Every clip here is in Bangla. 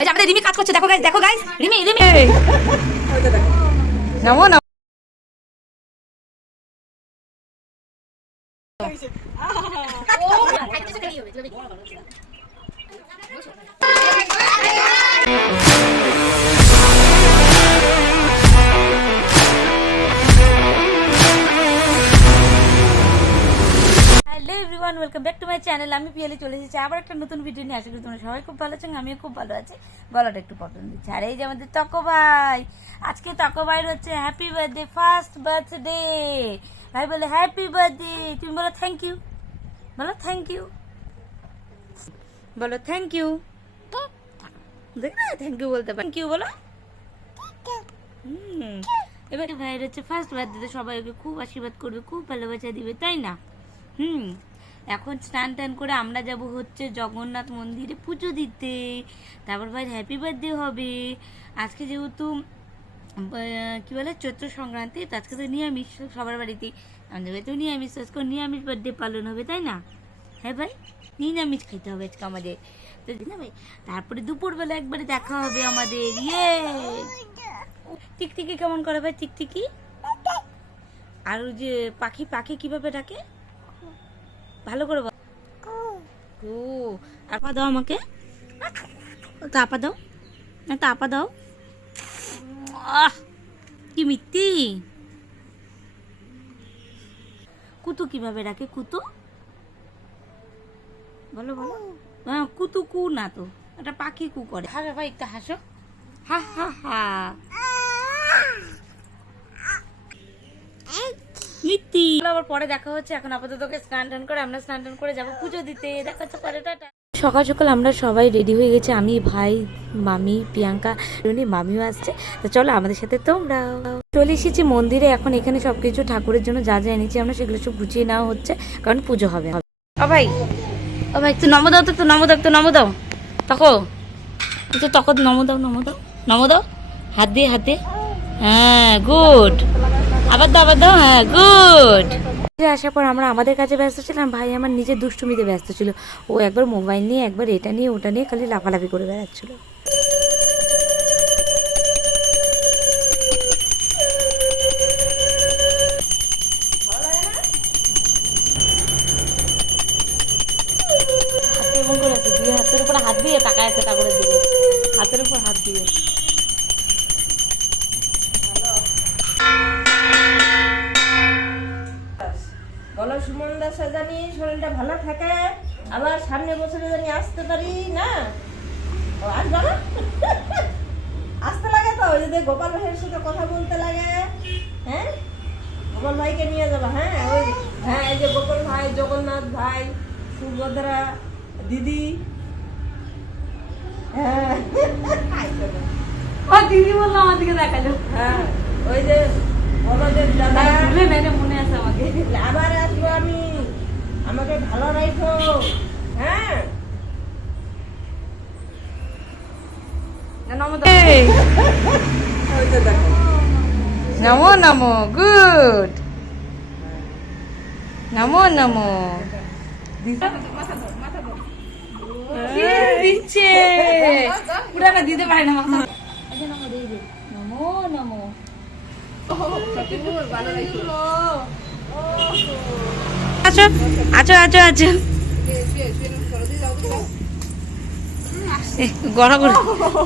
এই যে আমাদের রিমি কাজ করছে দেখো গাইস দেখো গাইস রিমি রিমি। নমো নমো। Hello everyone welcome back to my channel আমি পিয়ালি চলে এসেছি আবার একটা নতুন ভিডিও নিয়ে। আশা করি তোমরা সবাই খুব ভালো আছেন আমিও খুব ভালো আছি। গলাটা একটু পছন্দ দিচ্ছে। আর এই যে আমাদের তকো ভাই, আজকে তকো ভাইয়ের হচ্ছে হ্যাপি বার্থডে ফার্স্ট বার্থডে ভাই বলে হ্যাপি বার্থডে তুমি বলো থ্যাংক ইউ বলো থ্যাংক ইউ বলো থ্যাংক ইউ দেখ না থ্যাংক ইউ বলতে থ্যাংক ইউ বলো। এবার ভাইয়ের হচ্ছে ফার্স্ট বার্থডেতে সবাই ওকে খুব আশীর্বাদ করবে, খুব ভালোবাসা দিবে, তাই না? হুম। এখন স্নান টান করে আমরা যাব হচ্ছে জগন্নাথ মন্দিরে পুজো দিতে। তারপর ভাই হ্যাপি বার্থডে হবে। আজকে যেহেতু কি বলে, চৈত্র সংক্রান্তি, তো আজকে তো নিরামিষ, সবার বাড়িতে। আমাদের বাড়িতেও নিরামিষ, আজকে নিরামিষ বার্থডে পালন হবে, তাই না? হ্যাঁ ভাই? নিরামিষ খেতে হবে আজকে আমাদের। তো ভাই, তারপরে দুপুরবেলা একবারে দেখা হবে আমাদের। ইয়ে! টিকটিকি কেমন করে ভাই, টিকটিকি? আর ওই যে পাখি পাখি কীভাবে ডাকে? ভালো করে বল। আপা দাও আমাকে। আপা দাও। না আপা দাও। কি মিত্তি কুতু কীভাবে ডাকে? কুতু? বলো বলো। হ্যাঁ কুতু কু না তো। এটা পাখি কু করে। হ্যাঁ ভাই একটু হাসো। হা হা হা। মিত্তি আবার পরে দেখা হচ্ছে। এখন আপাতত স্নান টান করে আমরা স্নান টান করে যাব পুজো দিতে। দেখা হচ্ছে পরে টাটা। সকাল সকাল আমরা সবাই রেডি হয়ে গেছি। আমি, ভাই, মামি, প্রিয়াঙ্কা, রুনি, মামিও আসছে। তো চলো আমাদের সাথে তোমরা চলে এসেছি মন্দিরে। এখন এখানে সবকিছু ঠাকুরের জন্য যা যা এনেছি আমরা সেগুলো সব গুছিয়ে নেওয়া হচ্ছে। কারণ পুজো হবে। ও ভাই ও ভাই, একটু নম দাও তো, একটু নম দাও, একটু নম দাও। তকো। একটু তখন নম দাও নম দাও। নম দাও। হাত দিয়ে হাত দিয়ে হ্যাঁ গুড। আবার দাও আবার দাও হ্যাঁ গুড আসার পর আমরা আমাদের কাছে ব্যস্ত ছিলাম, ভাই আমার নিজের দুষ্টুমিতে ব্যস্ত ছিল। ও একবার মোবাইল নিয়ে, একবার এটা নিয়ে, ওটা নিয়ে খালি লাফালাফি করে বেড়াচ্ছিল। করে হাতের উপরে হাত দিয়ে তাকায় আছে ঠাকুরের দিকে হাতের উপর হাত দিয়ে। বলো সুমনদা সাজানি শরীরটা ভালো থাকে। আবার সামনে বছরে জানি আসতে পারি না? ও আসবে না? আসতে লাগে তো ওই যে গোপাল ভাইয়ের সাথে কথা বলতে লাগে হ্যাঁ? গোপাল ভাইকে নিয়ে যাব হ্যাঁ? ওই হ্যাঁ এই যে গোপাল ভাই জগন্নাথ ভাই সুভদ্রা দিদি। হ্যাঁ। দিদি বলল আমার দিকে দেখাল। হ্যাঁ ওই যে বলদের দাদা। আবার আসব আমি। আমাকে ভালো রাখো হ্যাঁ? নমো নমো গুড। নমো নমো। দিচ্ছে। পুরাটা দিতে পারে না মাথা। নমো নমো আছো আছো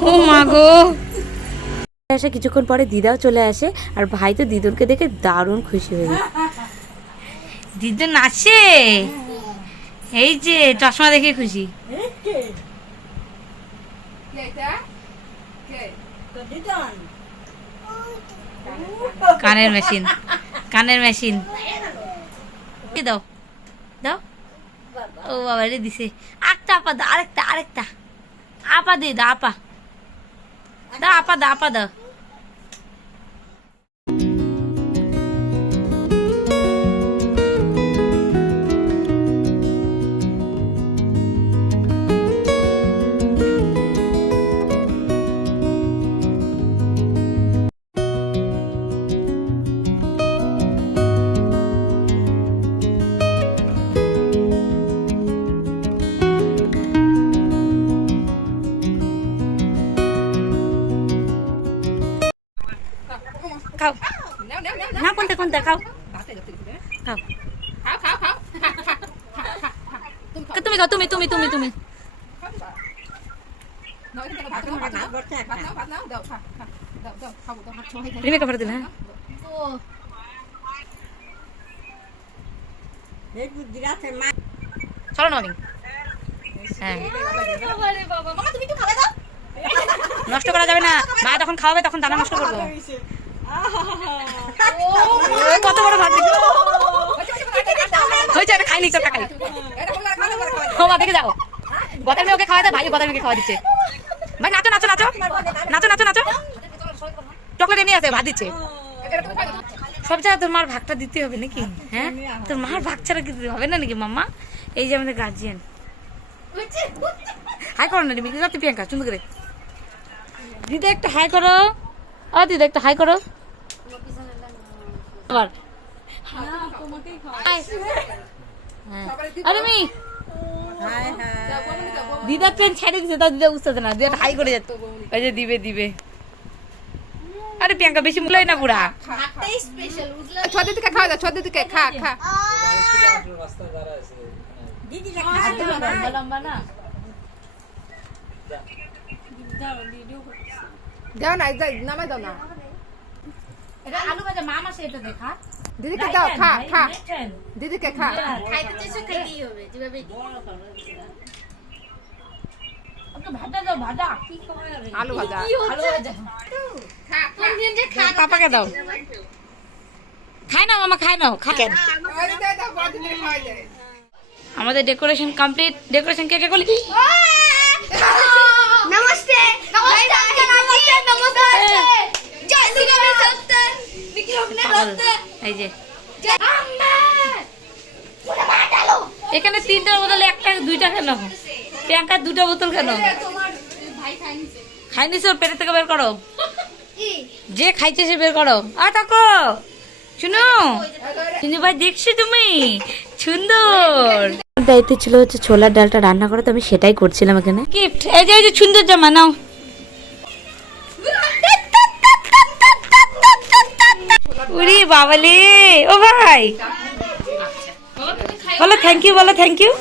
ও মা গো। আসে কিছুক্ষণ পরে দিদাও চলে আসে আর ভাই তো দিদুরকে দেখে দারুণ খুশি হয়ে গেছে। দিদি নাচে এই যে চশমা দেখে খুশি। কানের মেশিন। কানের মেশিন। কি দাও দাও। ও বাবা রে দিছে। একটা আপা দাও আরেকটা আরেকটা। আপা দে দাও আপা। দাও আপা দাও আপা দাও। না কোনটা কোনটা খাও খাও তুমি খাও তুমি তুমি তুমি তুমি নষ্ট করা যাবে না। মা যখন খাওয়াবে, তখন দানা নষ্ট করব। কত বড় ভাত। হয়েছে, এটা খাইনি তো খাই ও মা দেখে যাও। গতার মেয়ে ওকে খাওয়া ভাই গতার মেয়েকে খাওয়া দিচ্ছে। ভাই, নাচো নাচো নাচো। নাচো নাচো নাচো। চকলেট এনে আছে, ভাত দিচ্ছে। সব জায়গায় তোর মার ভাগটা দিতে হবে নাকি? হ্যাঁ? তোর মার ভাগ ছাড়া কি হবে না নাকি, মাম্মা? এই যে আমাদের গার্জিয়ান হাই করো না রিমি রাতে প্রিয়াঙ্কা সুন্দর করে। দিদা, একটা হাই করো। ও দিদা একটা হাই করো। আবার। হাই। হ্যাঁ। আরে মি। দিদা ট্রেন ছেড়ে দিছে? তা দিদা বুঝতে না। দিদা হাই করে যাচ্ছে। ওই যে দিবে দিবে। আরে প্রিয়াঙ্কা বেশি মুলাই না পুরা ছোট থেকে খাওয়া দাও ছোট থেকে খা খা লম্বা লম্বা না। দাও না নামাই দাও না। এটা আলু ভাজা মামা সেটা দেখা। দিদিকে দাও খা খা। দিদিকে খা। ভাজা দাও ভাজা। আলু ভাজা। আলু ভাজা। পাপাকে দাও। খাই না মামা খাই নাও খাকেন। আমাদের ডেকোরেশন কমপ্লিট। ডেকোরেশন কে কে করলি? নমস্তে। নমস্তে নমস্তে জয় শ্রী রাম সত্য বিক্রম নে সত্য এই যে। এখানে তিনটার বদলে একটা দুইটা কেন? প্রিয়াঙ্কার দুটো বোতল কেন? তোমার ভাই খাইনি ওর পেটে থেকে বের করো। যে খাইছে সে বের করো। আর তাকো। শুনো শুনু ভাই দেখছ তুমি? সুন্দর। দায়িত্ব ছিল হচ্ছে ছোলার ডালটা রান্না করা তো আমি সেটাই করছিলাম এখানে। গিফট এই যে এই যে সুন্দর জামা নাও। উরি বাবালে। ও ভাই। বলো থ্যাংক ইউ বলো থ্যাংক ইউ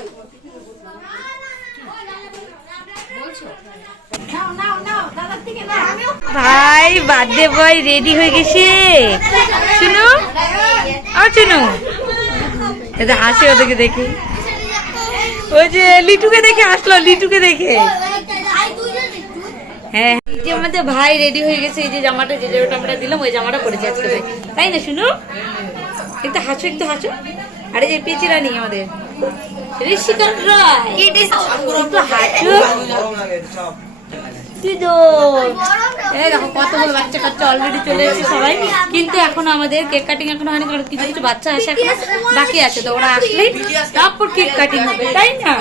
ভাই বার্থডে বয় রেডি হয়ে গেছে। শুনু আর শুনু এটা হাসি ওদেরকে দেখে। ওই যে লিটুকে দেখে হাসলো লিটুকে দেখে। হ্যাঁ। যে আমাদের ভাই রেডি হয়ে গেছে এই যে জামাটা যে জামাটা আমরা দিলাম ওই জামাটা পরেছে আজকে তাই না শুনু? একটু হাসো একটু হাসো। আরে যে পেঁচি রানি আমাদের। ঋষিকার রায়। একটু হাসো। দিদো এই দেখো কতগুলো বাচ্চা কাচ্চা অলরেডি চলে এসেছে সবাই। কিন্তু এখন আমাদের কেক কাটিং এখন হয়নি কারণ কিছু কিছু বাচ্চা আসে এখন বাকি আছে। তো ওরা আসলেই তারপর কেক কাটিং হবে তাই না?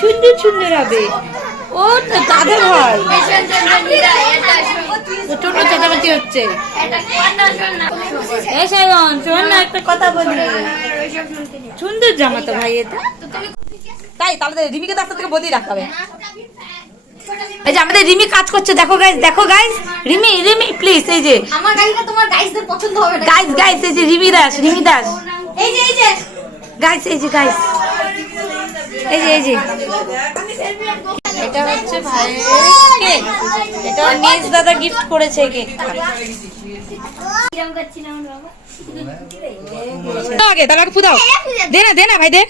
সুন্দর সুন্দর হবে। ও তো দাদা ভাই ও ছোট চেঁচামেচি হচ্ছে। এই সায়ন শোন না একটা কথা বলি। সুন্দর জামা তো ভাই এটা। তাই তাহলে রিমিকে তো থেকে বদি রাখাবে এই যে আমাদের রিমি কাজ করছে দেখো গাইস দেখো গাইস রিমি রিমি প্লিজ এই যে। আমার গাড়িটা তোমার গাইসদের পছন্দ হবে গাইস গাইস এই যে রিমি দাস রিমি দাস। এই যে এই যে। গাইস এই যে গাইস এই যে এই যে। এটা হচ্ছে ভাইয়ের কেক এটা নিজ দাদা গিফট করেছে কেক আগে আমার আগে দাদা ফুদাও। দে না দে না ভাই দে।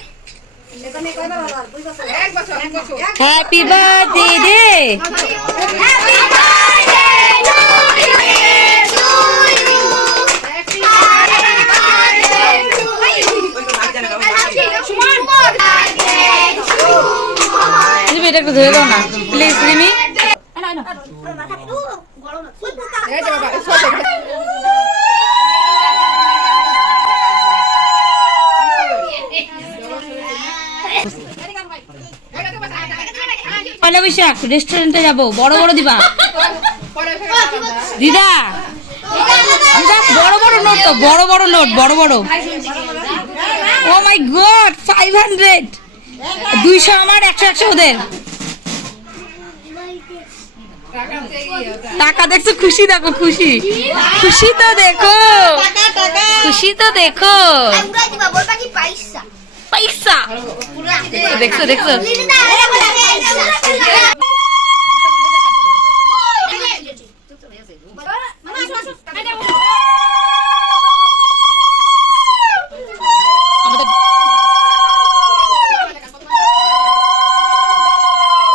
হ্যাপি বার্থডে দে। Happy birthday রিমি এটা একটু ধরে দাও না। প্লিজ রিমি বৈশাখ রেস্টুরেন্টে যাব। বড় বড় দিবা। দিদা। দিদা, বড় বড় নোট তো, বড় বড় নোট বড় বড়। Oh my god five hundred দুইশো আমার, একশো একশো ওদের। টাকা দেখছ খুশি দেখো, খুশি। খুশি তো দেখো। খুশি তো দেখো। পয়সা। দেখছ দেখছ?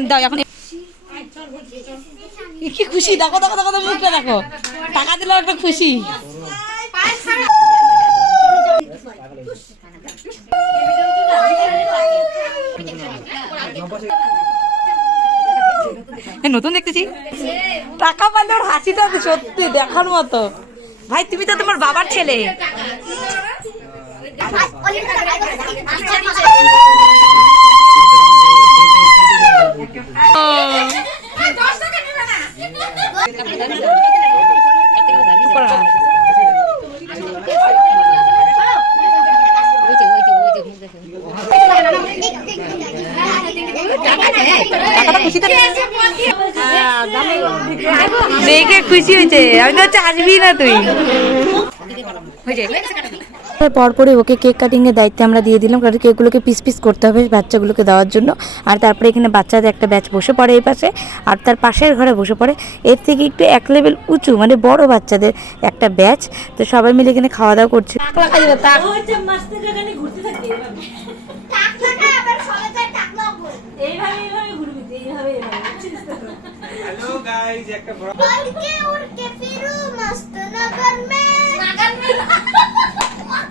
দাও, এখন কি খুশি? দেখো দেখো দেখো মুখটা দেখো টাকা দিলেও একটা খুশি। নতুন দেখতেছি? টাকা পাইলে ওর হাসিটা তো সত্যি দেখার মতো। ভাই তুমি তো তোমার বাবার ছেলে। দেখে খুশি হয়েছে। আমি তো আসবি না তুই। হয়েছে। পরপরই ওকে কেক কাটিংয়ের দায়িত্বে আমরা দিয়ে দিলাম কারণ কেকগুলোকে পিস পিস করতে হবে বাচ্চাগুলোকে দেওয়ার জন্য। আর তারপরে এখানে বাচ্চাদের একটা ব্যাচ বসে পড়ে এই পাশে আর তার পাশের ঘরে বসে পড়ে। এর থেকে একটু এক লেভেল উঁচু মানে বড় বাচ্চাদের একটা ব্যাচ তো সবাই মিলে এখানে খাওয়া দাওয়া করছে হ্যালো গাইস একটা বড় पल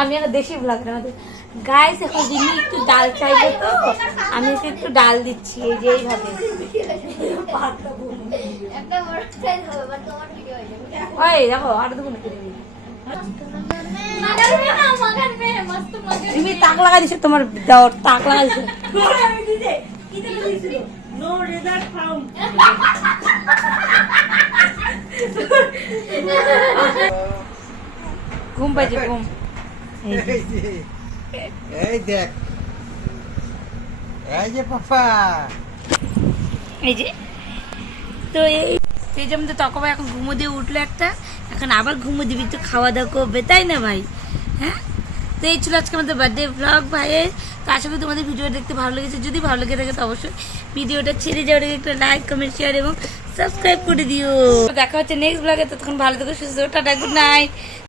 আমি এখন দেশি ব্লগ আমাদের গায়ে এখন দিদি একটু ডাল চাই তো। আমি একটু ডাল দিচ্ছি, এই যে এইভাবে। ওই, দেখো, আর দুগুণ তুমি তাক দিছো, তোমার দেওয়ার তাক লাগা ঘুম পাইছে, ঘুম। এই দেখ। এই যে পাপা। এই যে। তো এই এই যে আমাদের তকবা এখন ঘুমো দিয়ে উঠল একটা। এখন আবার ঘুমো দিবি তো খাওয়া দাওয়া করবে তাই না ভাই? হ্যাঁ? তো এই ছিল আজকে আমাদের বার্থডে ব্লগ ভাইয়ের। তো আশা করি তোমাদের ভিডিও দেখতে ভালো লেগেছে। যদি ভালো লেগে থাকে তো অবশ্যই ভিডিওটা ছেড়ে যাওয়ার আগে একটা লাইক কমেন্ট শেয়ার এবং সাবস্ক্রাইব করে দিও। দেখা হচ্ছে নেক্সট ব্লগে ততক্ষণ ভালো থেকো সুস্থ টাটা গুড নাইট